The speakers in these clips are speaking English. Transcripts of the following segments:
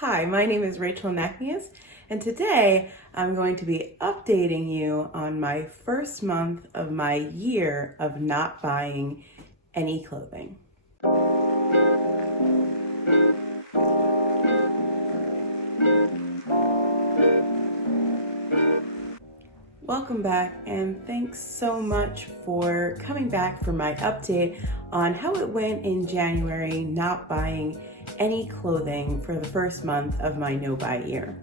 Hi, my name is Rachel Nachmias, and today I'm going to be updating you on my first month of my year of not buying any clothing. Welcome back, and thanks so much for coming back for my update on how it went in January not buying any clothing for the first month of my no-buy year.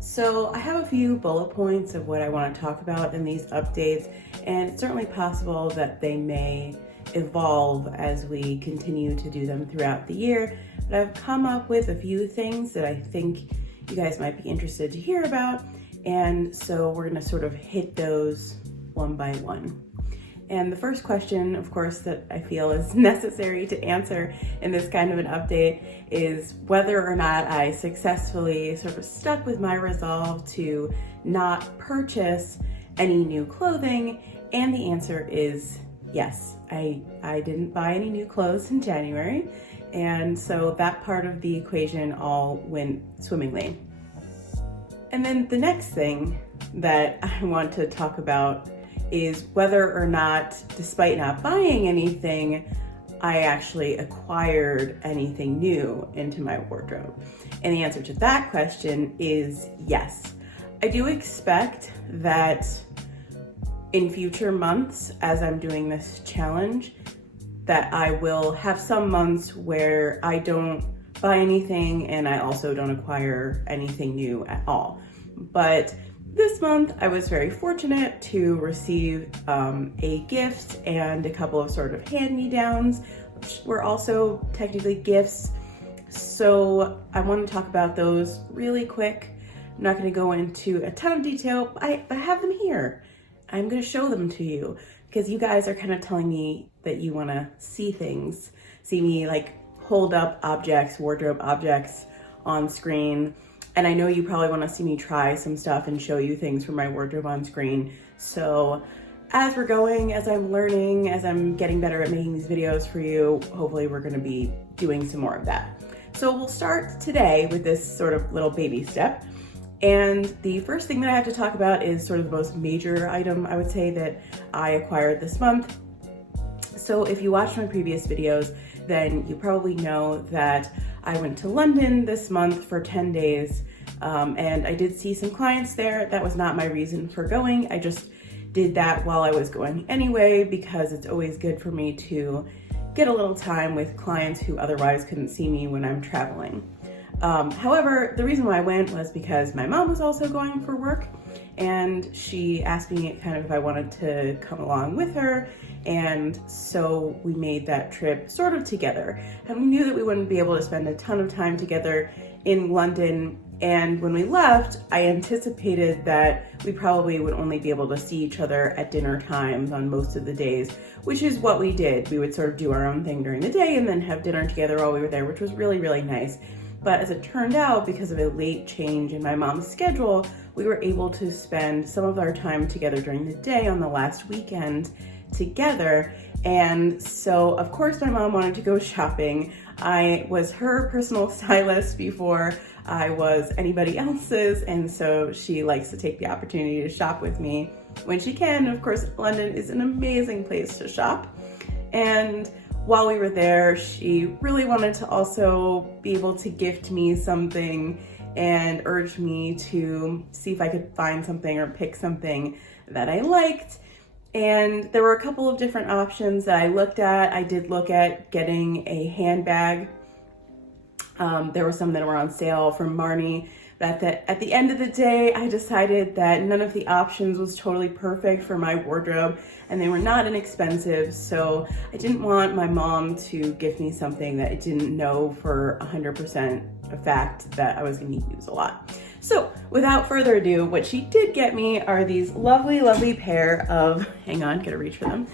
So I have a few bullet points of what I want to talk about in these updates, and it's certainly possible that they may evolve as we continue to do them throughout the year, but I've come up with a few things that I think you guys might be interested to hear about, and so we're going to sort of hit those one by one. And the first question, of course, that I feel is necessary to answer in this kind of an update is whether or not I successfully sort of stuck with my resolve to not purchase any new clothing. And the answer is yes. I didn't buy any new clothes in January. And so that part of the equation all went swimmingly. And then the next thing that I want to talk about is whether or not, despite not buying anything, I actually acquired anything new into my wardrobe. And the answer to that question is yes. I do expect that in future months, as I'm doing this challenge, that I will have some months where I don't buy anything and I also don't acquire anything new at all. But this month, I was very fortunate to receive a gift and a couple of sort of hand-me-downs, which were also technically gifts. So I want to talk about those really quick. I'm not going to go into a ton of detail, but I have them here. I'm going to show them to you because you guys are kind of telling me that you want to see things, see me like hold up objects, wardrobe objects on screen. And I know you probably want to see me try some stuff and show you things from my wardrobe on screen. So as we're going, as I'm learning, as I'm getting better at making these videos for you, hopefully we're going to be doing some more of that. So we'll start today with this sort of little baby step. And the first thing that I have to talk about is sort of the most major item I would say that I acquired this month. So if you watched my previous videos, then you probably know that I went to London this month for 10 days, and I did see some clients there. That was not my reason for going. I just did that while I was going anyway, because it's always good for me to get a little time with clients who otherwise couldn't see me when I'm traveling. However, the reason why I went was because my mom was also going for work, and she asked me kind of if I wanted to come along with her. And so we made that trip sort of together. And we knew that we wouldn't be able to spend a ton of time together in London. And when we left, I anticipated that we probably would only be able to see each other at dinner times on most of the days, which is what we did. We would sort of do our own thing during the day and then have dinner together while we were there, which was really, really nice. But as it turned out, because of a late change in my mom's schedule, we were able to spend some of our time together during the day on the last weekend together. And so of course my mom wanted to go shopping. I was her personal stylist before I was anybody else's, and so she likes to take the opportunity to shop with me when she can. Of course, London is an amazing place to shop. And while we were there, she really wanted to also be able to gift me something and urged me to see if I could find something or pick something that I liked. And there were a couple of different options that I looked at. I did look at getting a handbag. There were some that were on sale from Marnie. But at the end of the day, I decided that none of the options was totally perfect for my wardrobe, and they were not inexpensive. So I didn't want my mom to gift me something that I didn't know for 100% a fact that I was going to use a lot. So without further ado, what she did get me are these lovely, lovely pair of, hang on, gotta reach for them.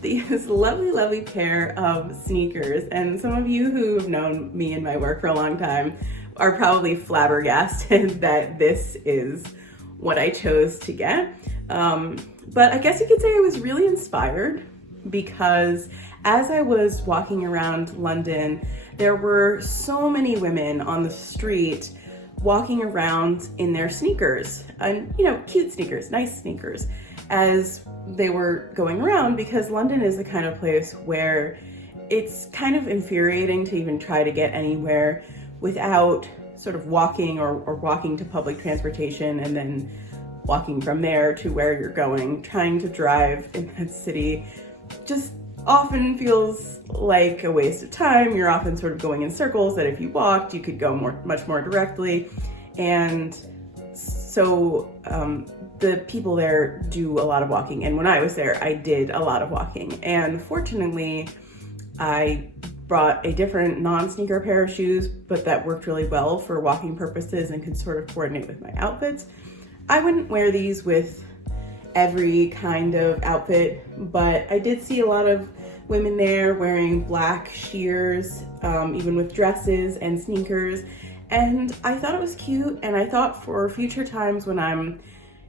These lovely, lovely pair of sneakers. And some of you who have known me and my work for a long time are probably flabbergasted that this is what I chose to get. But I guess you could say I was really inspired because as I was walking around London, there were so many women on the street walking around in their sneakers, and cute sneakers, nice sneakers, as they were going around, because London is the kind of place where it's kind of infuriating to even try to get anywhere without sort of walking or walking to public transportation and then walking from there to where you're going. Trying to drive in that city just often feels like a waste of time. You're often sort of going in circles that if you walked, you could go much more directly. And so the people there do a lot of walking. And when I was there, I did a lot of walking. And fortunately, I brought a different non-sneaker pair of shoes, but that worked really well for walking purposes and could sort of coordinate with my outfits. I wouldn't wear these with every kind of outfit, but I did see a lot of women there wearing black sheers, even with dresses and sneakers. And I thought it was cute, and I thought for future times when I'm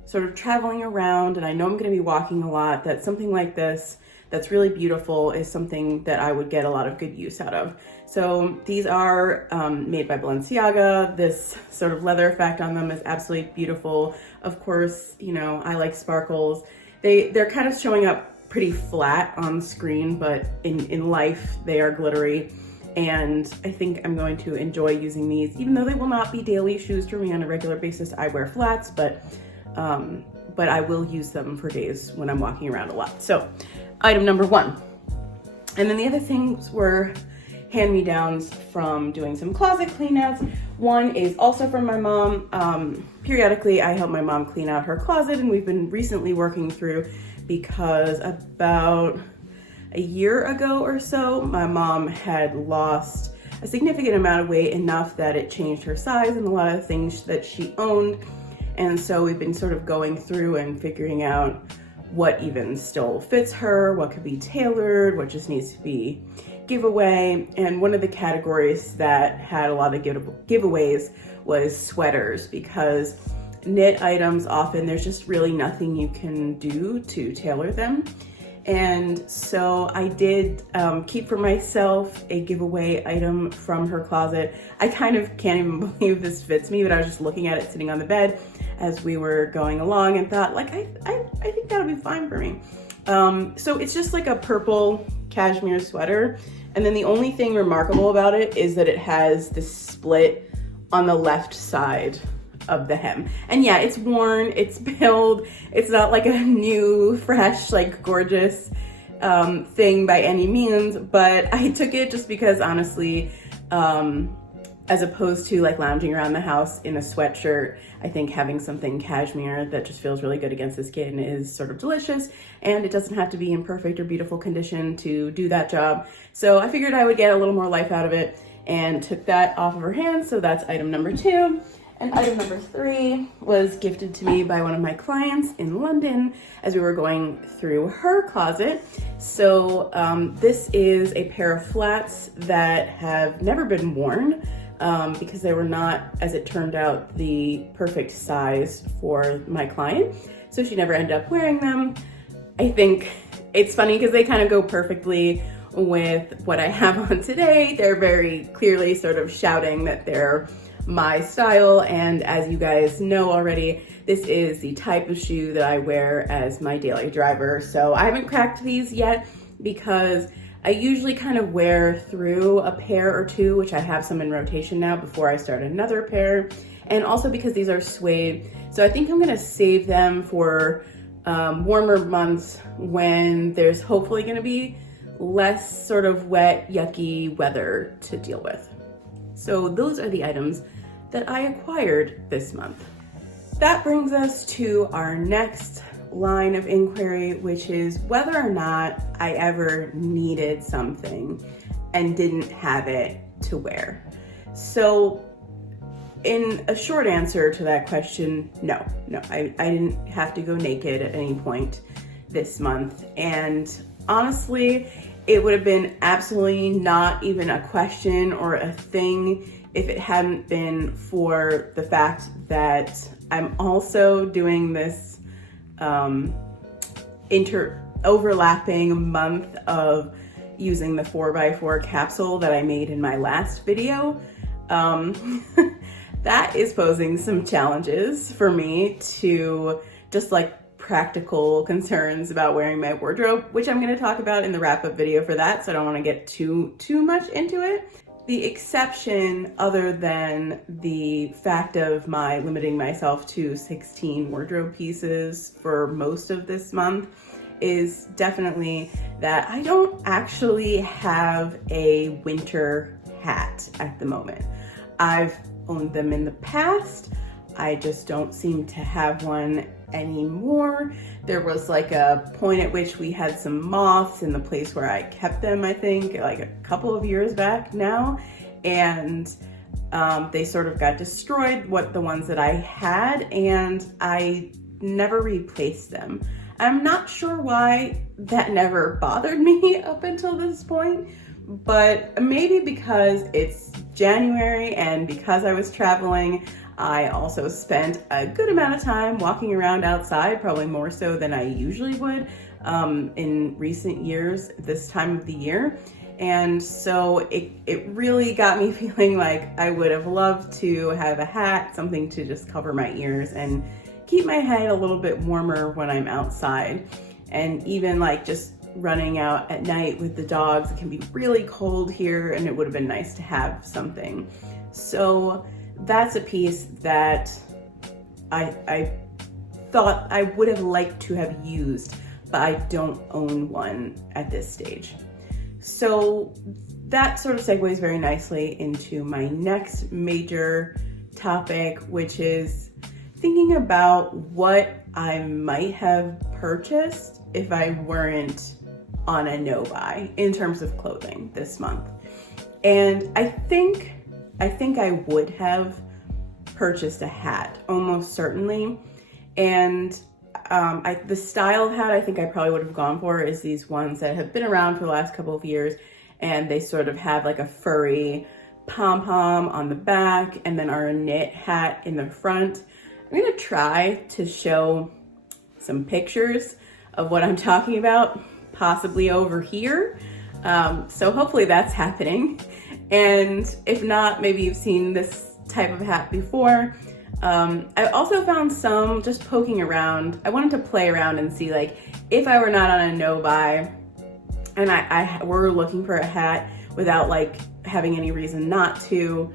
sort of traveling around and I know I'm gonna be walking a lot, that something like this that's really beautiful is something that I would get a lot of good use out of. So these are made by Balenciaga. This sort of leather effect on them is absolutely beautiful. Of course, I like sparkles. They're kind of showing up pretty flat on screen, but in life they are glittery. And I think I'm going to enjoy using these, even though they will not be daily shoes for me on a regular basis. I wear flats, but I will use them for days when I'm walking around a lot. So item number 1. And then the other things were hand-me-downs from doing some closet cleanouts. One is also from my mom. Periodically, I help my mom clean out her closet, and we've been recently working through because about a year ago or so, my mom had lost a significant amount of weight, enough that it changed her size and a lot of things that she owned. And so we've been sort of going through and figuring out what even still fits her, what could be tailored, what just needs to be giveaway. And one of the categories that had a lot of giveaways was sweaters, because knit items, often there's just really nothing you can do to tailor them. And so I did keep for myself a giveaway item from her closet. I kind of can't even believe this fits me, but I was just looking at it sitting on the bed as we were going along and thought, like, I think that'll be fine for me. So it's just like a purple cashmere sweater. And then the only thing remarkable about it is that it has this split on the left side of the hem. And yeah, it's worn, it's built, it's not like a new, fresh, like gorgeous thing by any means, but I took it just because honestly, as opposed to like lounging around the house in a sweatshirt, I think having something cashmere that just feels really good against the skin is sort of delicious, and it doesn't have to be in perfect or beautiful condition to do that job. So I figured I would get a little more life out of it and took that off of her hands. So that's item number 2. And item number 3 was gifted to me by one of my clients in London as we were going through her closet. So this is a pair of flats that have never been worn because they were not, as it turned out, the perfect size for my client. So she never ended up wearing them. I think it's funny because they kind of go perfectly with what I have on today. They're very clearly sort of shouting that they're my style, and as you guys know already, this is the type of shoe that I wear as my daily driver. So I haven't cracked these yet because I usually kind of wear through a pair or two, which I have some in rotation now, before I start another pair, and also because these are suede. So I think I'm gonna save them for warmer months when there's hopefully gonna be less sort of wet, yucky weather to deal with. So those are the items that I acquired this month. That brings us to our next line of inquiry, which is whether or not I ever needed something and didn't have it to wear. So in a short answer to that question, no, I didn't have to go naked at any point this month. And honestly, it would have been absolutely not even a question or a thing if it hadn't been for the fact that I'm also doing this overlapping month of using the 4x4 capsule that I made in my last video. that is posing some challenges for me to just like practical concerns about wearing my wardrobe, which I'm going to talk about in the wrap-up video for that, so I don't want to get too much into it. The exception, other than the fact of my limiting myself to 16 wardrobe pieces for most of this month, is definitely that I don't actually have a winter hat at the moment. I've owned them in the past. I just don't seem to have one anymore. There was like a point at which we had some moths in the place where I kept them, I think like a couple of years back now, and they sort of got destroyed, the ones that I had, and I never replaced them. I'm not sure why that never bothered me up until this point, but maybe because it's January and because I was traveling, I also spent a good amount of time walking around outside, probably more so than I usually would in recent years this time of the year. And so it really got me feeling like I would have loved to have a hat, something to just cover my ears and keep my head a little bit warmer when I'm outside. And even like just running out at night with the dogs, it can be really cold here, and it would have been nice to have something. So that's a piece that I thought I would have liked to have used, but I don't own one at this stage. So that sort of segues very nicely into my next major topic, which is thinking about what I might have purchased if I weren't on a no-buy in terms of clothing this month. And I think I would have purchased a hat, almost certainly. And the style hat I think I probably would have gone for is these ones that have been around for the last couple of years, and they sort of have like a furry pom-pom on the back and then are a knit hat in the front. I'm gonna try to show some pictures of what I'm talking about, possibly over here. So hopefully that's happening. And if not, maybe you've seen this type of hat before. I also found some just poking around. I wanted to play around and see like if I were not on a no buy and I were looking for a hat without like having any reason not to,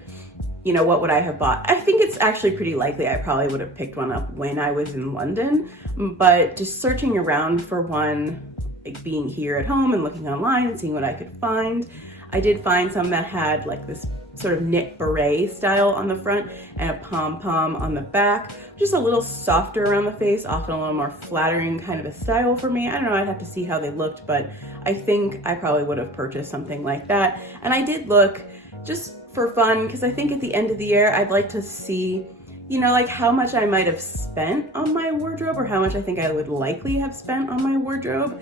you know, what would I have bought? I think it's actually pretty likely I probably would have picked one up when I was in London, but just searching around for one, like being here at home and looking online and seeing what I could find, I did find some that had like this sort of knit beret style on the front and a pom-pom on the back, just a little softer around the face, often a little more flattering kind of a style for me. I don't know, I'd have to see how they looked, but I think I probably would have purchased something like that. And I did look just for fun, because I think at the end of the year, I'd like to see, you know, like how much I might have spent on my wardrobe, or how much I think I would likely have spent on my wardrobe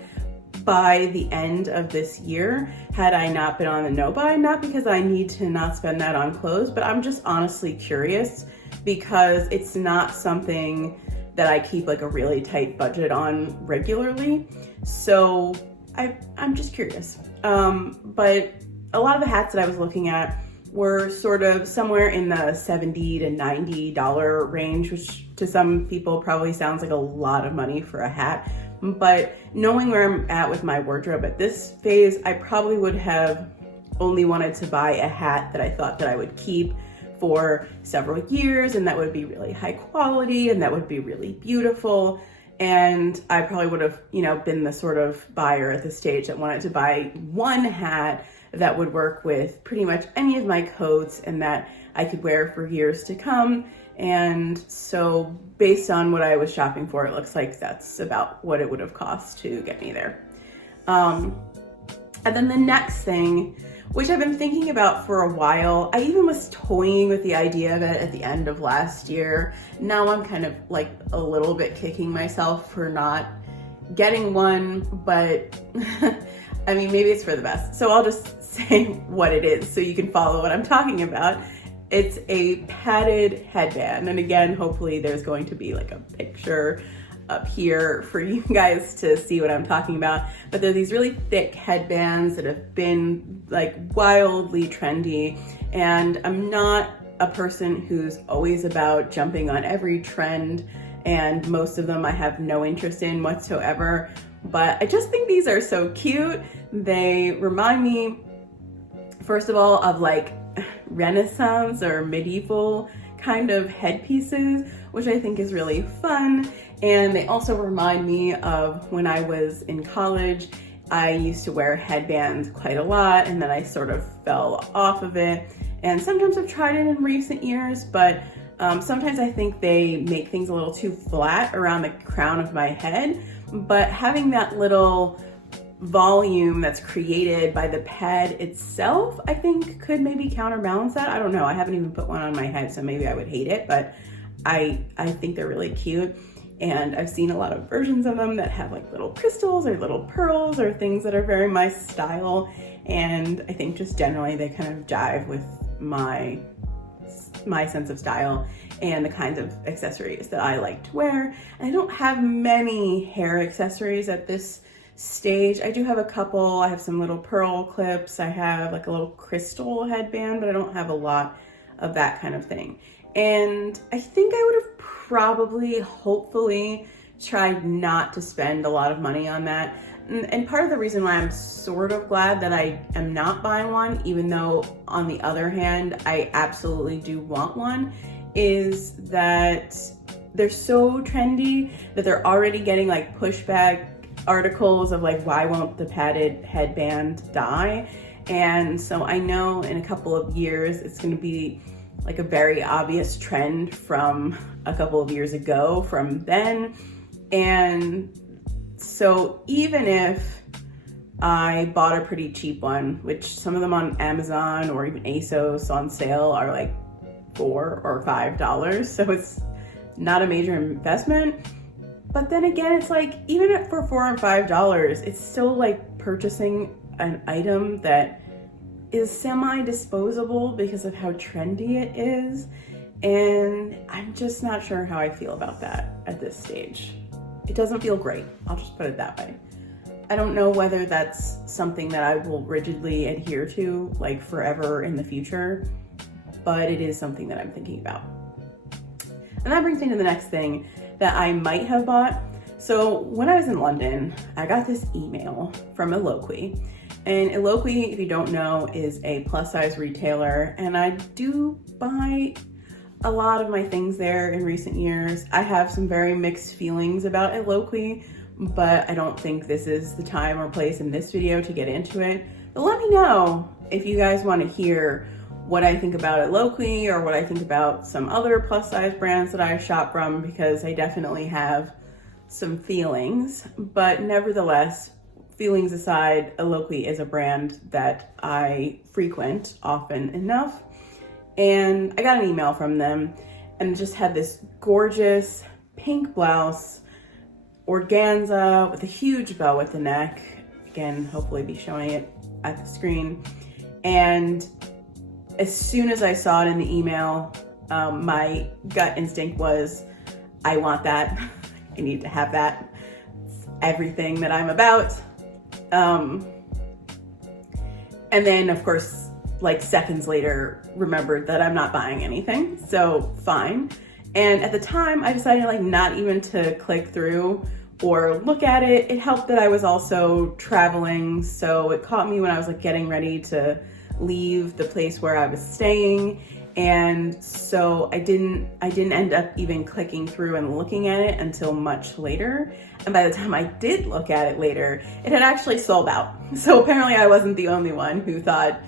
by the end of this year had I not been on the no buy. Not because I need to not spend that on clothes, but I'm just honestly curious, because it's not something that I keep like a really tight budget on regularly. So I'm just curious. But a lot of the hats that I was looking at were sort of somewhere in the $70 to $90 range, which to some people probably sounds like a lot of money for a hat. But knowing where I'm at with my wardrobe at this phase, I probably would have only wanted to buy a hat that I thought that I would keep for several years, and that would be really high quality and that would be really beautiful. And I probably would have, you know, been the sort of buyer at this stage that wanted to buy one hat that would work with pretty much any of my coats and that I could wear for years to come. And so based on what I was shopping for, it looks like that's about what it would have cost to get me there. And then the next thing, which I've been thinking about for a while, I even was toying with the idea of it at the end of last year. Now I'm kind of like a little bit kicking myself for not getting one, but I mean, maybe it's for the best. So I'll just say what it is so you can follow what I'm talking about. It's a padded headband. And again, hopefully there's going to be like a picture up here for you guys to see what I'm talking about. But they're these really thick headbands that have been like wildly trendy. And I'm not a person who's always about jumping on every trend, and most of them I have no interest in whatsoever, but I just think these are so cute. They remind me, first of all, of like Renaissance or medieval kind of headpieces, which I think is really fun. And they also remind me of when I was in college. I used to wear headbands quite a lot, and then I sort of fell off of it. And sometimes I've tried it in recent years, but sometimes I think they make things a little too flat around the crown of my head. But having that little volume that's created by the pad itself, I think could maybe counterbalance that. I don't know. I haven't even put one on my head, so maybe I would hate it, but I think they're really cute. And I've seen a lot of versions of them that have like little crystals or little pearls or things that are very my style. And I think just generally they kind of jive with my sense of style and the kinds of accessories that I like to wear. And I don't have many hair accessories at this stage. I do have a couple. I have some little pearl clips. I have like a little crystal headband, but I don't have a lot of that kind of thing. And I think I would have probably, hopefully, tried not to spend a lot of money on that. And part of the reason why I'm sort of glad that I am not buying one, even though on the other hand, I absolutely do want one, is that they're so trendy that they're already getting like pushback articles of like, why won't the padded headband die? And so I know in a couple of years, it's going to be like a very obvious trend from a couple of years ago from then. And so even if I bought a pretty cheap one, which some of them on Amazon or even ASOS on sale are like $4 or $5, so it's not a major investment. But then again, it's like, even for $4 or $5, it's still like purchasing an item that is semi-disposable because of how trendy it is. And I'm just not sure how I feel about that at this stage. It doesn't feel great. I'll just put it that way. I don't know whether that's something that I will rigidly adhere to like forever in the future, but it is something that I'm thinking about. And that brings me to the next thing that I might have bought. So when I was in London, I got this email from Eloquii. And Eloquii, if you don't know, is a plus size retailer, and I do buy a lot of my things there in recent years. I have some very mixed feelings about Eloquii, but I don't think this is the time or place in this video to get into it. But let me know if you guys want to hear what I think about Eloquii or what I think about some other plus size brands that I shop from, because I definitely have some feelings. But nevertheless, feelings aside, Eloquii is a brand that I frequent often enough. And I got an email from them and just had this gorgeous pink blouse, organza with a huge bow at the neck. Again, hopefully be showing it at the screen. And as soon as I saw it in the email, my gut instinct was, I want that. I need to have that. It's everything that I'm about. And then of course, like seconds later, remembered that I'm not buying anything, so fine. And at the time, I decided like not even to click through or look at it. It helped that I was also traveling, so it caught me when I was like getting ready to leave the place where I was staying. And so I didn't end up even clicking through and looking at it until much later. And by the time I did look at it later, it had actually sold out. So apparently I wasn't the only one who thought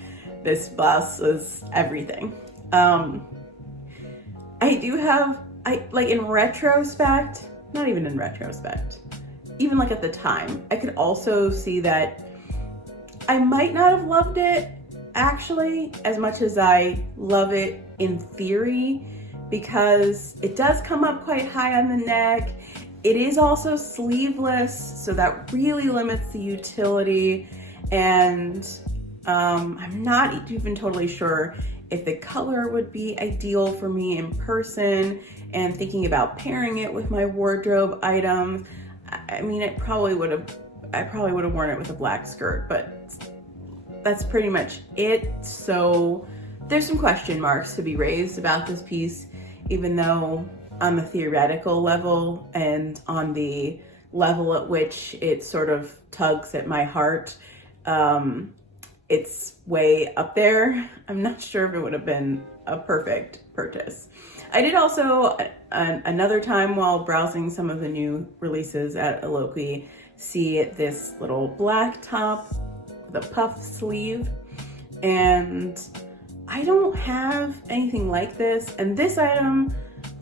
this blouse was everything. I do have, like in retrospect, not even in retrospect, even like at the time, I could also see that I might not have loved it actually as much as I love it in theory, because it does come up quite high on the neck. It is also sleeveless, so that really limits the utility. And I'm not even totally sure if the color would be ideal for me in person, and thinking about pairing it with my wardrobe items. I mean, I probably would have worn it with a black skirt, but that's pretty much it. So there's some question marks to be raised about this piece, even though on the theoretical level and on the level at which it sort of tugs at my heart, it's way up there. I'm not sure if it would have been a perfect purchase. I did also, another time while browsing some of the new releases at Eloquii, see this little black top with a puff sleeve, and I don't have anything like this, and this item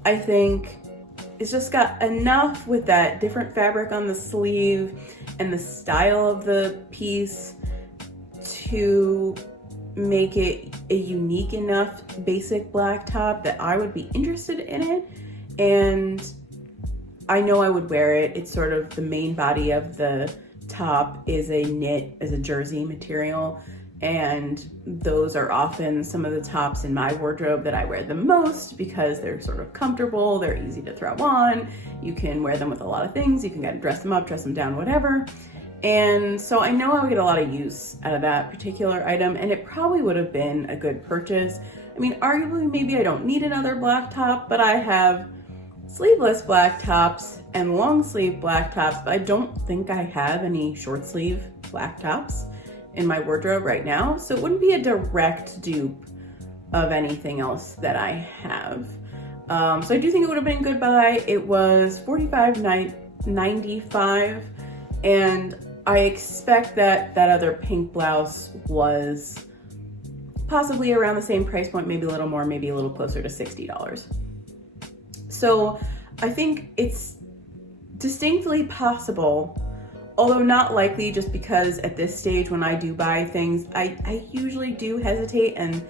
I think it's just got enough with that different fabric on the sleeve and the style of the piece to make it a unique enough basic black top that I would be interested in it. And I know I would wear it. It's sort of the main body of the top is a knit, is a jersey material. And those are often some of the tops in my wardrobe that I wear the most because they're sort of comfortable, they're easy to throw on, you can wear them with a lot of things, you can kind of dress them up, dress them down, whatever. And so I know I would get a lot of use out of that particular item, and it probably would have been a good purchase. I mean, arguably maybe I don't need another black top, but I have sleeveless black tops and long sleeve black tops, but I don't think I have any short sleeve black tops in my wardrobe right now, so it wouldn't be a direct dupe of anything else that I have. So I do think it would have been a good buy. It was $45.95, and I expect that that other pink blouse was possibly around the same price point, maybe a little more, maybe a little closer to $60. So I think it's distinctly possible, although not likely, just because at this stage when I do buy things, I usually do hesitate I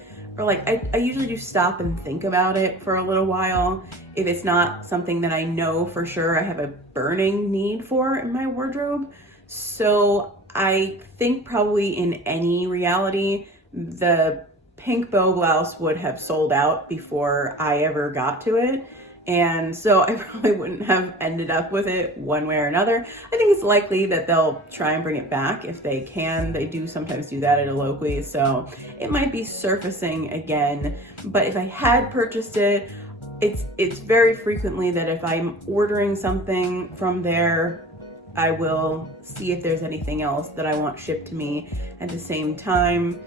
usually do stop and think about it for a little while if it's not something that I know for sure I have a burning need for in my wardrobe. So I think probably in any reality, the pink bow blouse would have sold out before I ever got to it. And so I probably wouldn't have ended up with it one way or another. I think it's likely that they'll try and bring it back if they can. They do sometimes do that at Eloquii, so it might be surfacing again. But if I had purchased it, it's very frequently that if I'm ordering something from there, I will see if there's anything else that I want shipped to me at the same time.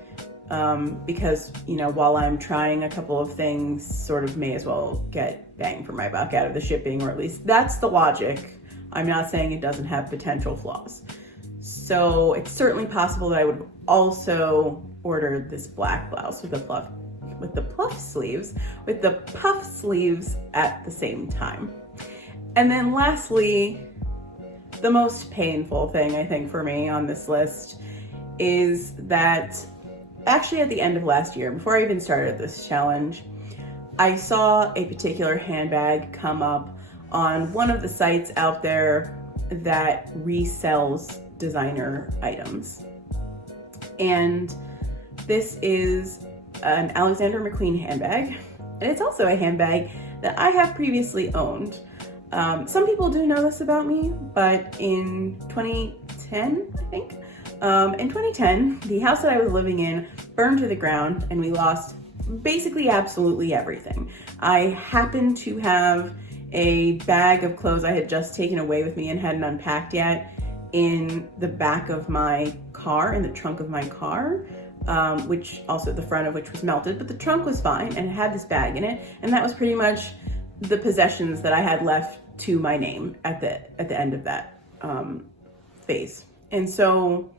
Because, you know, while I'm trying a couple of things, sort of may as well get bang for my buck out of the shipping, or at least that's the logic. I'm not saying it doesn't have potential flaws. So it's certainly possible that I would also order this black blouse with the puff sleeves at the same time. And then lastly, the most painful thing I think for me on this list is that actually at the end of last year, before I even started this challenge, I saw a particular handbag come up on one of the sites out there that resells designer items. And this is an Alexander McQueen handbag. And it's also a handbag that I have previously owned. Some people do know this about me, but in 2010, I think, in 2010, the house that I was living in burned to the ground and we lost basically absolutely everything. I happened to have a bag of clothes I had just taken away with me and hadn't unpacked yet in the back of my car, in the trunk of my car, which also the front of which was melted, but the trunk was fine and it had this bag in it. And that was pretty much the possessions that I had left to my name at the end of that phase. And so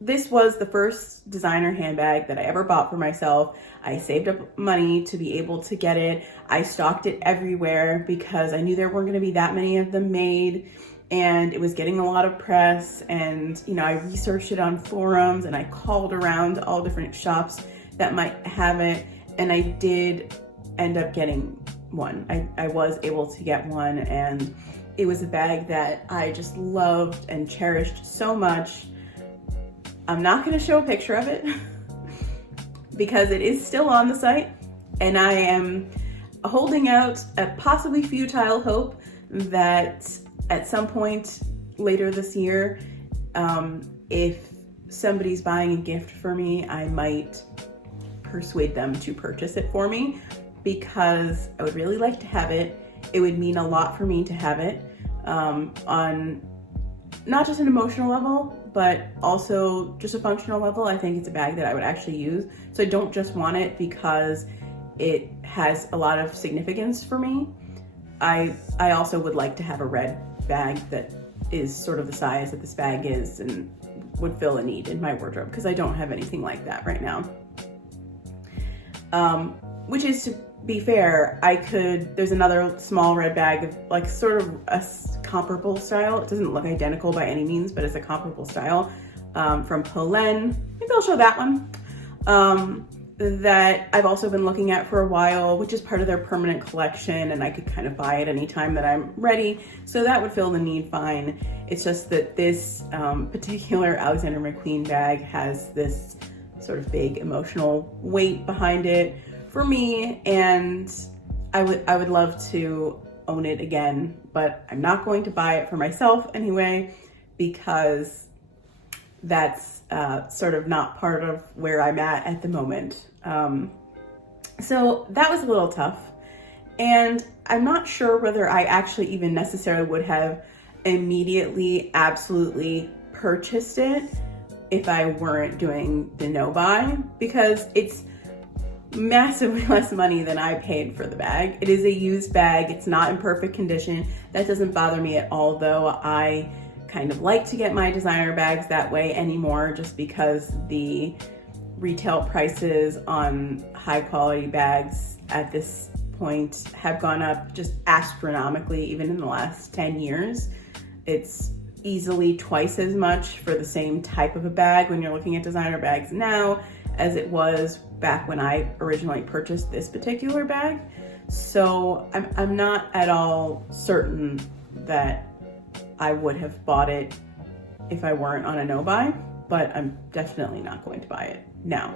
this was the first designer handbag that I ever bought for myself. I saved up money to be able to get it. I stocked it everywhere because I knew there weren't going to be that many of them made, and it was getting a lot of press. And, you know, I researched it on forums and I called around to all different shops that might have it. And I did end up getting one. I was able to get one, and it was a bag that I just loved and cherished so much. I'm not going to show a picture of it because it is still on the site, and I am holding out a possibly futile hope that at some point later this year, if somebody's buying a gift for me, I might persuade them to purchase it for me, because I would really like to have it. It would mean a lot for me to have it on not just an emotional level, but also just a functional level. I think it's a bag that I would actually use. So I don't just want it because it has a lot of significance for me. I also would like to have a red bag that is sort of the size that this bag is and would fill a need in my wardrobe, because I don't have anything like that right now. Which is, to be fair, there's another small red bag of like sort of a comparable style. It doesn't look identical by any means, but it's a comparable style from Polen. Maybe I'll show that one. That I've also been looking at for a while, which is part of their permanent collection, and I could kind of buy it anytime that I'm ready. So that would fill the need fine. It's just that this particular Alexander McQueen bag has this sort of big emotional weight behind it for me, and I would love to own it again, but I'm not going to buy it for myself anyway, because that's sort of not part of where I'm at the moment. So that was a little tough, and I'm not sure whether I actually even necessarily would have immediately absolutely purchased it if I weren't doing the no buy, because it's massively less money than I paid for the bag. It is a used bag. It's not in perfect condition. That doesn't bother me at all, though. I kind of like to get my designer bags that way anymore, just because the retail prices on high quality bags at this point have gone up just astronomically, even in the last 10 years. It's easily twice as much for the same type of a bag when you're looking at designer bags now as it was back when I originally purchased this particular bag. So I'm not at all certain that I would have bought it if I weren't on a no buy, but I'm definitely not going to buy it now.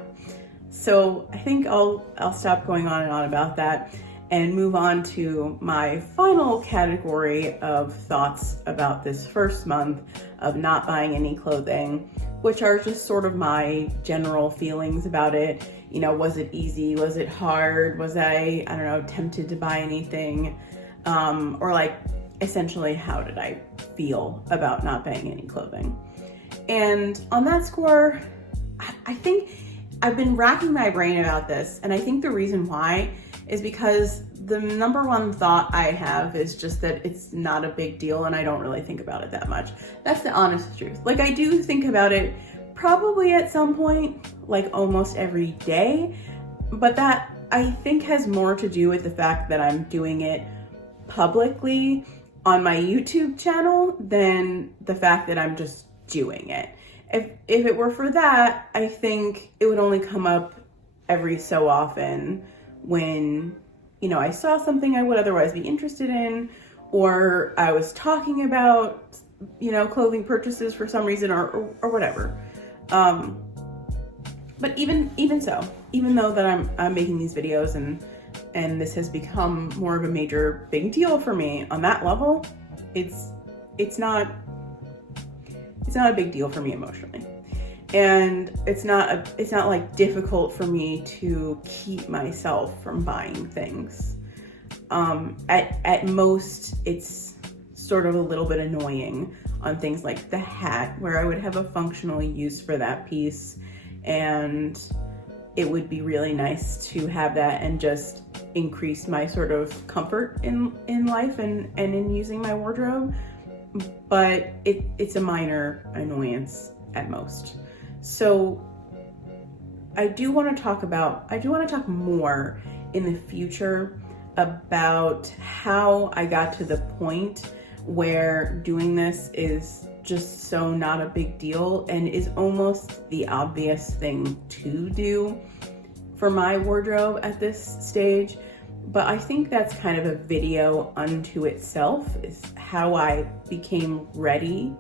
So I think I'll stop going on and on about that and move on to my final category of thoughts about this first month of not buying any clothing, which are just sort of my general feelings about it. You know, was it easy? Was it hard? Was I don't know, tempted to buy anything? Or like, essentially, how did I feel about not buying any clothing? And on that score, I think I've been racking my brain about this, and I think the reason why is because the number one thought I have is just that it's not a big deal, and I don't really think about it that much. That's the honest truth. Like, I do think about it probably at some point, like almost every day, but that I think has more to do with the fact that I'm doing it publicly on my YouTube channel than the fact that I'm just doing it. If it were for that, I think it would only come up every so often when, you know, I saw something I would otherwise be interested in, or I was talking about, you know, clothing purchases for some reason, or whatever. But even so, even though that I'm making these videos and this has become more of a major big deal for me on that level, it's not a big deal for me emotionally. And it's not like difficult for me to keep myself from buying things. At most, it's sort of a little bit annoying on things like the hat, where I would have a functional use for that piece, and it would be really nice to have that and just increase my sort of comfort in life and in using my wardrobe. But it's a minor annoyance at most. So I do want to talk more in the future about how I got to the point where doing this is just so not a big deal and is almost the obvious thing to do for my wardrobe at this stage. But I think that's kind of a video unto itself, is how I became ready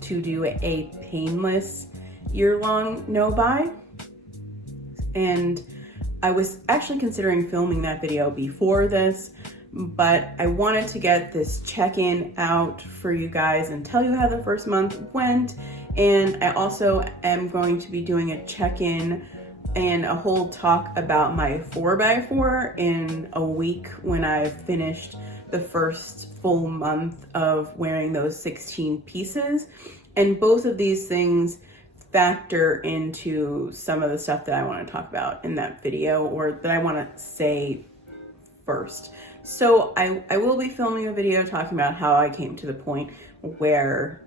to do a painless year-long no-buy. And I was actually considering filming that video before this, but I wanted to get this check-in out for you guys and tell you how the first month went. And I also am going to be doing a check-in and a whole talk about my 4x4 in a week when I've finished the first full month of wearing those 16 pieces. And both of these things factor into some of the stuff that I want to talk about in that video, or that I want to say first. So I will be filming a video talking about how I came to the point where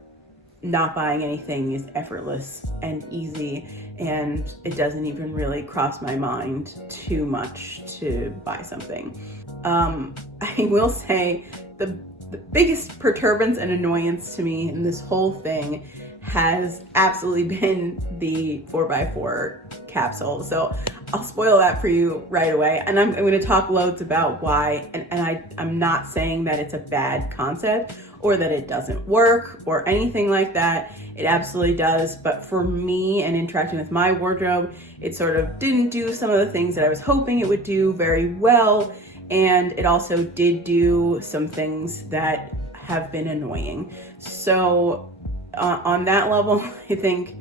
not buying anything is effortless and easy, and it doesn't even really cross my mind too much to buy something. I will say the biggest perturbance and annoyance to me in this whole thing has absolutely been the 4x4 capsule. So I'll spoil that for you right away. And I'm going to talk loads about why. And I'm not saying that it's a bad concept or that it doesn't work or anything like that. It absolutely does. But for me and interacting with my wardrobe, it sort of didn't do some of the things that I was hoping it would do very well. And it also did do some things that have been annoying. So on that level, I think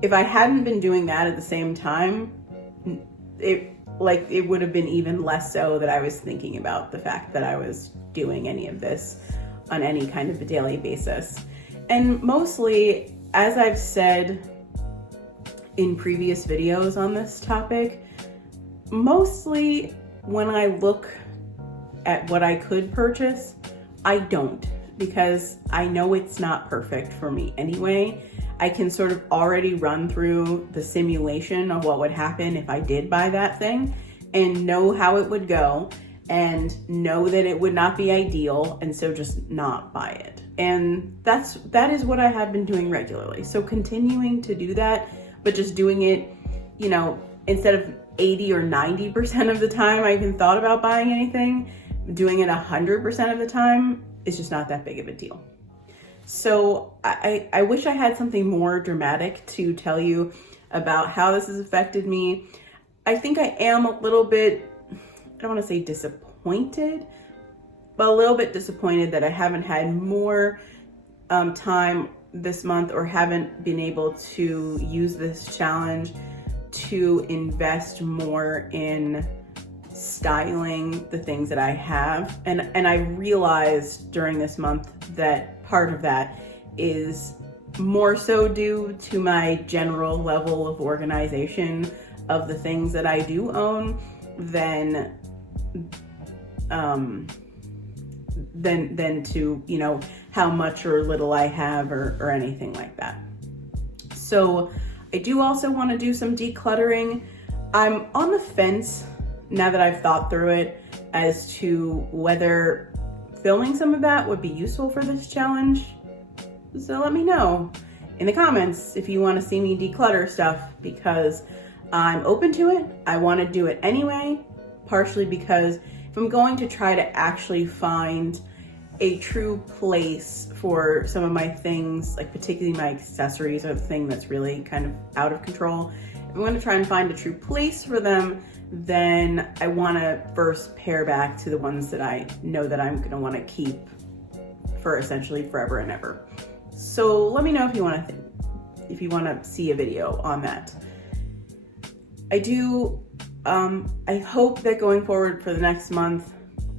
if I hadn't been doing that at the same time, it would have been even less so that I was thinking about the fact that I was doing any of this on any kind of a daily basis. And mostly, as I've said in previous videos on this topic, mostly when I look at what I could purchase, I don't, because I know it's not perfect for me anyway. I can sort of already run through the simulation of what would happen if I did buy that thing and know how it would go and know that it would not be ideal, and so just not buy it. And that is what I have been doing regularly. So continuing to do that, but just doing it, you know, instead of 80 or 90% of the time I even thought about buying anything, doing it 100% of the time is just not that big of a deal. So I wish I had something more dramatic to tell you about how this has affected me. I think I am a little bit, I don't want to say disappointed, but a little bit disappointed that I haven't had more time this month, or haven't been able to use this challenge to invest more in styling the things that I have. And I realized during this month that part of that is more so due to my general level of organization of the things that I do own than to, you know, how much or little I have or anything like that. So I do also want to do some decluttering. I'm on the fence now that I've thought through it as to whether filming some of that would be useful for this challenge. So let me know in the comments if you want to see me declutter stuff, because I'm open to it. I want to do it anyway, partially because if I'm going to try to actually find a true place for some of my things, like particularly my accessories are the thing that's really kind of out of control. If I'm going to try and find a true place for them, then I want to first pare back to the ones that I know that I'm going to want to keep for essentially forever and ever. So let me know if you want to see a video on that. I do. I hope that going forward for the next month,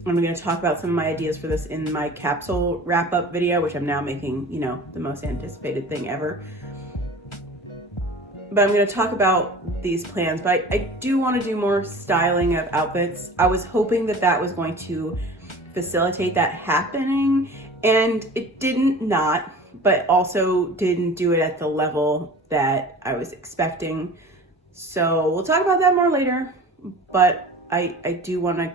I'm going to talk about some of my ideas for this in my capsule wrap-up video, which I'm now making, you know, the most anticipated thing ever. But I'm going to talk about these plans, but I do want to do more styling of outfits. I was hoping that that was going to facilitate that happening, and it didn't not, but also didn't do it at the level that I was expecting. So we'll talk about that more later, but I do want to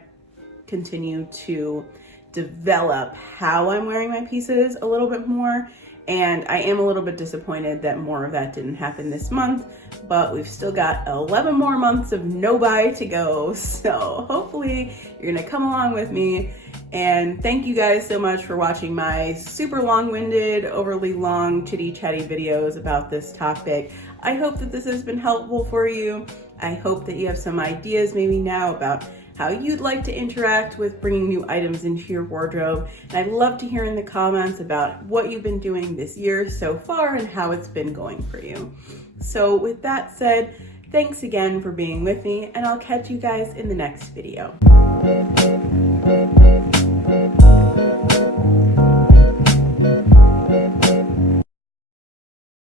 continue to develop how I'm wearing my pieces a little bit more. And I am a little bit disappointed that more of that didn't happen this month, but we've still got 11 more months of no buy to go. So hopefully you're gonna come along with me. And thank you guys so much for watching my super long-winded, overly long chitty-chatty videos about this topic. I hope that this has been helpful for you. I hope that you have some ideas maybe now about how you'd like to interact with bringing new items into your wardrobe. And I'd love to hear in the comments about what you've been doing this year so far and how it's been going for you. So with that said, Thanks again for being with me, and I'll catch you guys in the next video.